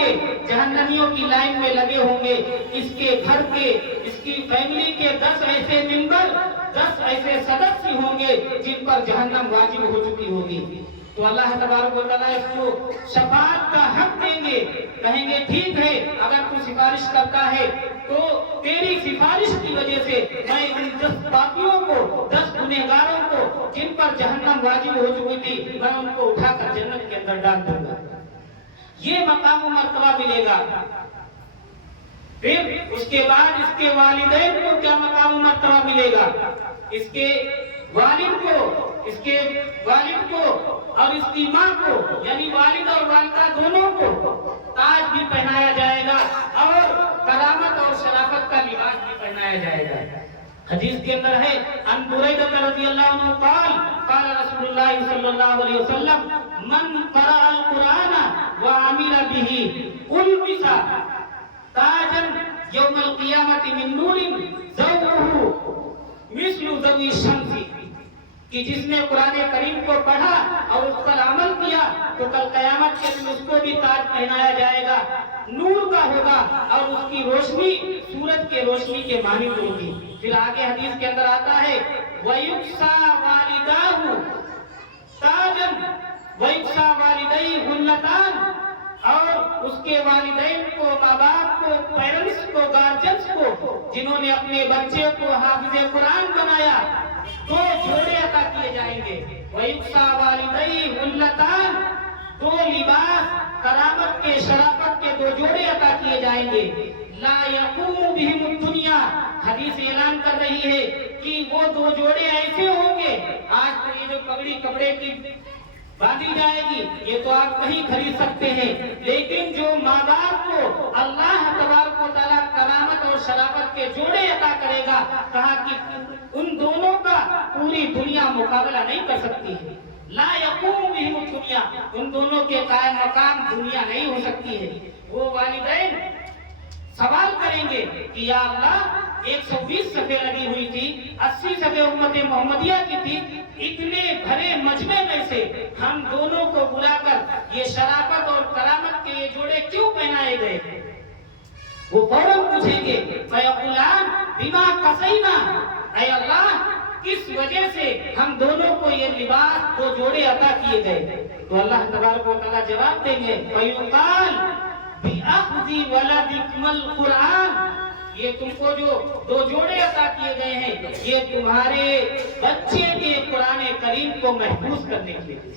گے جہنمیوں کی لائن میں لگے ہوں گے. اس کے گھر کے، اس کی فیملی کے 10 ایسے ممبر، 10 ایسے سدسیہ ہوں گے جن پر جہنم واجب ہو چکی ہوگی. تو اللہ تبارک و تعالیٰ اس کو شفاعت کا حق دیں گے، کہیں گے ٹھیک ہے اگر تو سفارش کرتا ہے تو تیری سفارش کی وجہ سے میں ان 10 پاپیوں کو، 10 گنہگاروں کو جن پر جہنم واجب ہو چکی تھی، میں ان کو اٹھا کر جنت کے اندر ڈال دوں گا. یہ مقام و مرتبہ ملے گا. پھر اس کے بعد اس کے والدین کو کیا مقام و مرتبہ ملے گا؟ اس کے والد کو اور اس کی ماں کو، یعنی والد اور والدہ دونوں کو تاج بھی پہنایا جائے گا اور کرامت اور شرافت کا لباس بھی پہنایا جائے گا. حدیث کے اندر ہے ان بریدہ رضی اللہ عنہ قال قال رسول اللہ صلی اللہ علیہ وسلم من قرأ القرآن وعمل به البس تاجا یوم القیامت من نور ضوءه مثل ضوء الشمس، کہ جس نے قرآن کریم کو پڑھا اور اس پر عمل کیا تو کل قیامت کے دن اس کو بھی تاج پہنایا جائے گا، نور کا ہوگا اور اس کی روشنی سورج کے روشنی کے مانند ہوگی. پھر آگے حدیث کے اندر آتا ہے وَيُكْسَى وَالِدَاهُ تَاجًا وَيُكْسَى وَالِدَيْهِ حُلَّتَانِ، اور اس کے والدین کو، ماں باپ کو، پیرنٹس کو، گارجنس کو جنہوں نے اپنے بچے کو حافظ قرآن بنایا 2 جوڑے عطا کیے جائیں گے. وَيُكْسَى وَالِدَيْهِ حُلَّتَانِ، 2 لباس کرامت کے، شرافت کے 2 جوڑے عطا کیے جائیں گے. لا يقوم بهم الدنيا، حدیث اعلان کر رہی ہے کہ وہ 2 جوڑے ایسے ہوں گے. آج تو یہ جو پگڑی کپڑے کی باندھی جائے گی یہ تو آپ کہیں خرید سکتے ہیں، لیکن جو ماں باپ کو اللہ تبارک و تعالیٰ کرامت اور شرافت کے جوڑے عطا کرے گا، کہا کہ ان دونوں کا پوری دنیا مقابلہ نہیں کر سکتی ہے. لا يقوم بهم الدنيا، ان دونوں کے قائم مقام دنیا نہیں ہو سکتی ہے. وہ والدین سوال کریں گے کہ یا اللہ 120 صفحے لگی ہوئی تھی، 80 صفحے امت محمدیہ کی تھی، اتنے بھرے مجمع میں سے ہم دونوں کو بلا کر یہ شرافت اور کرامت کے یہ جوڑے کیوں پہنائے گئے؟ وہ فوراً پوچھیں گے فَيَقُولَانَ بِمَا قَسَيْنَا، اے اللہ کس وجہ سے ہم دونوں کو یہ لباس 2 جوڑے عطا کیے گئے؟ تو اللہ تبارک و تعالیٰ جواب دیں گے فَيُقَالُ بِأَخْذِ وَلَدِكُمُ الْقُرْآنَ، یہ تم کو جو 2 جوڑے عطا کیے گئے ہیں یہ تمہارے بچے کے قرآن کریم کو محفوظ کرنے کے لیے.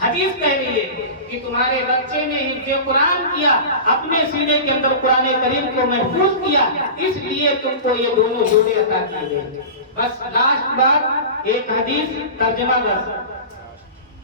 حدیث کہہ رہی ہے کہ تمہارے بچے نے حفظ قرآن کیا، اپنے سینے کے اندر قرآن کریم کو محفوظ کیا، اس لیے تم کو یہ دونوں جوڑے عطا کیے گئے. بس لاسٹ بات ایک حدیث ترجمہ بس.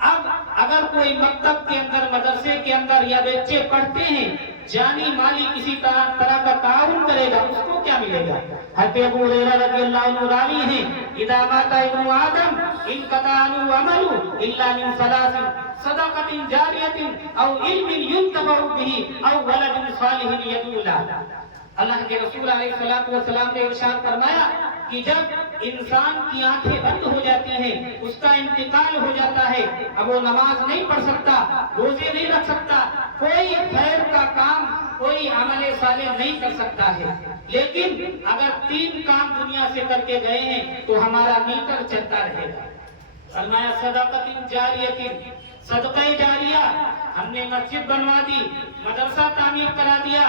اب اگر کوئی مکتب کے اندر، مدرسے کے اندر یا بچے پڑھتے ہیں، جانی مالی کسی طرح کا تعاون کرے گا، اس کو کیا ملے گا؟ حضرت ابو ہریرہ رضی اللہ عنہ راوی ہیں اذا مات ابن آدم انقطع عنہ عمله الا من 3 صدقۃ جاریۃ او علم ينتفع به او ولد صالح يدعو له. اللہ کے رسول علیہ الصلوۃ والسلام نے ارشاد فرمایا کہ جب انسان کی آنکھیں بند ہو جاتی ہیں، اس کا انتقال ہو جاتا ہے، اب وہ نماز نہیں پڑھ سکتا، روزے نہیں رکھ سکتا، کوئی خیر کا کام، کوئی عمل صالح نہیں کر سکتا ہے، لیکن اگر 3 کام دنیا سے کر کے گئے ہیں تو ہمارا میٹر چلتا رہے گا. فرمایا صدقۃ جاریۃ، صدقہ جاریہ، ہم نے مسجد بنوا دی، مدرسہ تعمیر کرا دیا،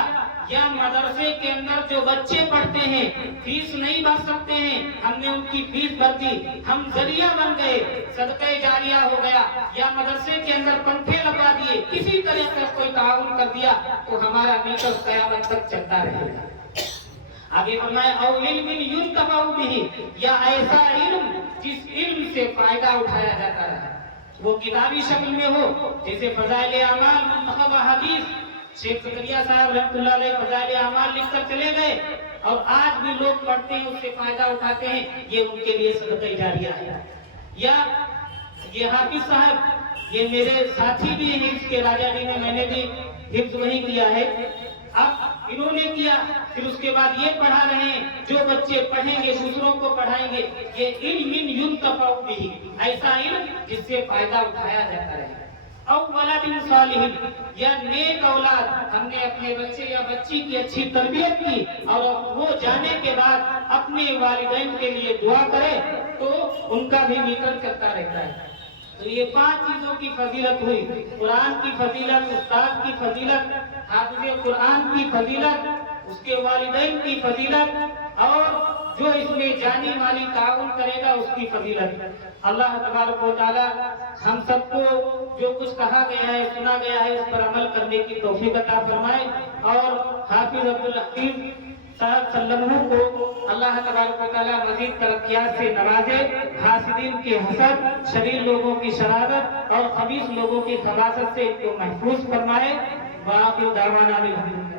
یا مدرسے کے اندر جو بچے پڑھتے ہیں فیس نہیں بھر سکتے ہیں، ہم نے ان کی فیس بھر دی، ہم ذریعہ بن گئے، صدقہ جاریہ ہو گیا. یا مدرسے کے اندر پنکھے لگا دیے، کسی طرح کا کوئی تعاون کر دیا تو ہمارا میٹر قیامت تک چلتا رہے گا. آگے فرمایا او علم ينتفع به، یا ایسا علم جس علم سے فائدہ اٹھایا جاتا ہے، وہ کتابی شکل میں ہو، جیسے فضائل اعمال منتخب حدیث. شیخ زکریا صاحب رحمۃ اللہ علیہ فضائل اعمال لکھ کر چلے گئے اور آج بھی لوگ پڑھتے ہیں، اس سے فائدہ اٹھاتے ہیں، یہ ان کے لیے صدقہ جاریہ ہے. یا یہ حافظ صاحب، یہ میرے ساتھی بھی ہیں اس کے راجہ جی میں نے بھی حفظ نہیں کیا ہے، اب انہوں نے کیا، پھر اس کے بعد یہ پڑھا رہے ہیں، جو بچے پڑھیں گے دوسروں کو پڑھائیں گے. یہ علم ينتفع به، ایسا علم جس سے فائدہ اٹھایا جاتا رہے. او ولد صالح یا نیک اولاد، ہم نے اپنے بچے یا بچی کی اچھی تربیت کی اور وہ جانے کے بعد اپنے والدین کے لیے دعا کرے تو ان کا بھی میٹر چلتا رہتا ہے۔ تو یہ 5 چیزوں کی فضیلت ہوئی، قرآن کی فضیلت، استاد کی فضیلت، حافظ قرآن کی فضیلت، اس کے والدین کی فضیلت، اور جو اس میں جانی مالی تعاون کرے گا اس کی فضیلت۔ اللہ تبارک و تعالی ہم سب کو جو کچھ کہا گیا ہے، سنا گیا ہے، اس پر عمل کرنے کی توفیق عطا فرمائے، اور حافظ عبدالحفیظ صاحب صلی اللہ علیہ وسلم کو اللہ تبارک و تعالی مزید ترقیات سے نوازے، حاسدین کے حسد، شریر لوگوں کی شرارت اور خبیث لوگوں کی خباثت سے ان کو محفوظ فرمائے۔ وآخر دعوانا الحمدللہ۔